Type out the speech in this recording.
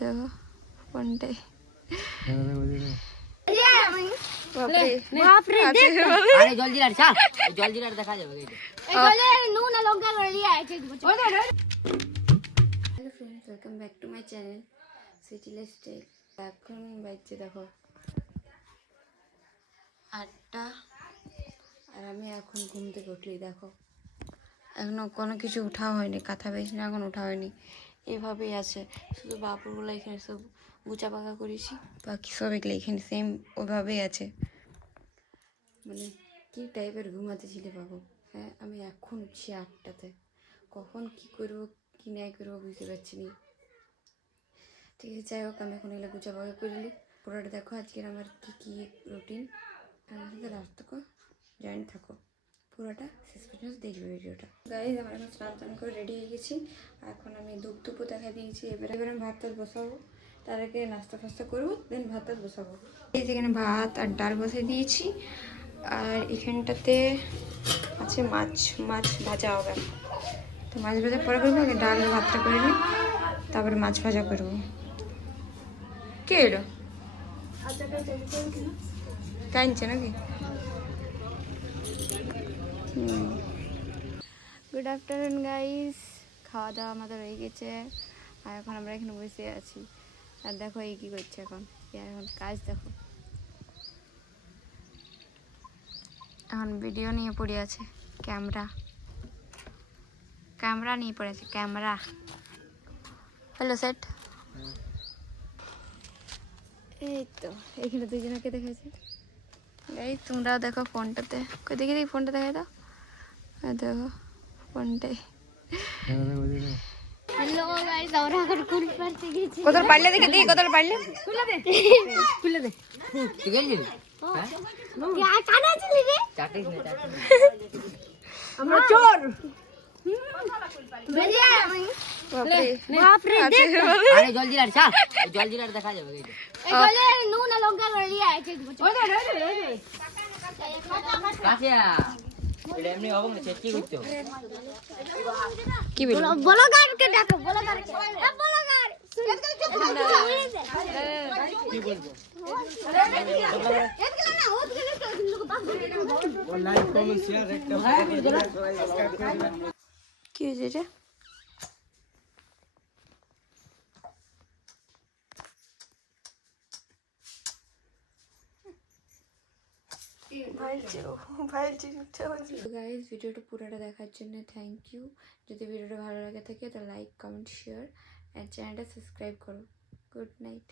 দেখো ফোনটাই দেখা যাবে। Welcome back to my channel city lifestyle. এখন বাজছে দেখো 8টা, আর আমি এখন ঘুম থেকে উঠলি। দেখো এখনো কোনো কিছু উঠা হয়নি, কাঁথা বিছানা এখন উঠা হয়নি, এভাবেই আছে। শুধু বাবুরগুলো এখানে সব গুচা পাকা করেছি, বাকি সব এগুলো এখানে সেম ওইভাবেই আছে। মানে কী টাইপের ঘুমাতেছিলে বাবু? হ্যাঁ, আমি এখন উঠছি 8টাতে, কখন কি করব কি নাই করবো বুঝতে পারছি না। ঠিক আছে, যাই হোক, আমি এখন এগুলো গুচা পাকা করলি। পুরোটা দেখো আজকের আমার কী কী রুটিন, আমার সাথে রাস্তাকে জয়েন থাকো, পুরোটা শেষ পর্যন্ত দেখবে ভিডিওটা। গাইজ, আমরা এখন স্নান টান করে রেডি হয়ে গেছি। এখন আমি ধূপ ধুপও দেখা দিয়েছি। এবারে আমি ভাত টাত বসাবো, তার আগে নাস্তা ফাস্তা করবো, দেন ভাত টাত বসাবো। এই যেখানে ভাত আর ডাল বসে দিয়েছি, আর এখানটাতে আছে মাছ ভাজা হবে। তো মাছ ভাজা পরে করবো, আগে ডাল আর ভাতটা করে নিই, তারপরে মাছ ভাজা করবো। কে এলো? কাঁদছে নাকি? গুড আফটারনুন গাইস, খাওয়া দাওয়া আমাদের হয়ে গেছে, আর এখন আমরা এখানে বসে আছি। আর দেখো এই কী করছে এখন কাজ। দেখো এখন ভিডিও নিয়ে পড়ে আছে, ক্যামেরা নিয়ে পড়েছে, ক্যামেরা। Hello set. এই তো এখানে দুজনকে দেখাচ্ছে। গাইস তোমরাও দেখো ফোনটাতে, দেখি ফোনটা দেখাই দাও। দেখো ফোনটাই। হ্যালো গাইস, আমরা এখন কুল পারতে গেছি। কতটা পারলে দেখে দিই, কতটা পারলে খুলে দে ঠিক আছে। হ্যাঁ কানা চলি রে, চাটিস না। আমরা চোর। বেরিয়ে বাপ রে, আরে জলদি আর চা, জলদি আর দেখা যাবে। এই গলে নুন আর লঙ্কা লড়িয়ে আছে। ওই দে কাছিয়া এটা এমনি হবে না, চেক কি করতে হবে? কি বলবো? ব্লগারকে দেখো, ব্লগারকে ব্লগার কি বলবো? লাইক কমেন্ট শেয়ার একটা সাবস্ক্রাইব করে দিবেন। কি হয়েছে এটা? গাইস, ভিডিওটা পুরোটা দেখার জন্য থ্যাংক ইউ। যদি ভিডিওটা ভালো লাগে থাকে তো লাইক কমেন্ট শেয়ার, আর চ্যানেলটা সাবস্ক্রাইব করো। Good night.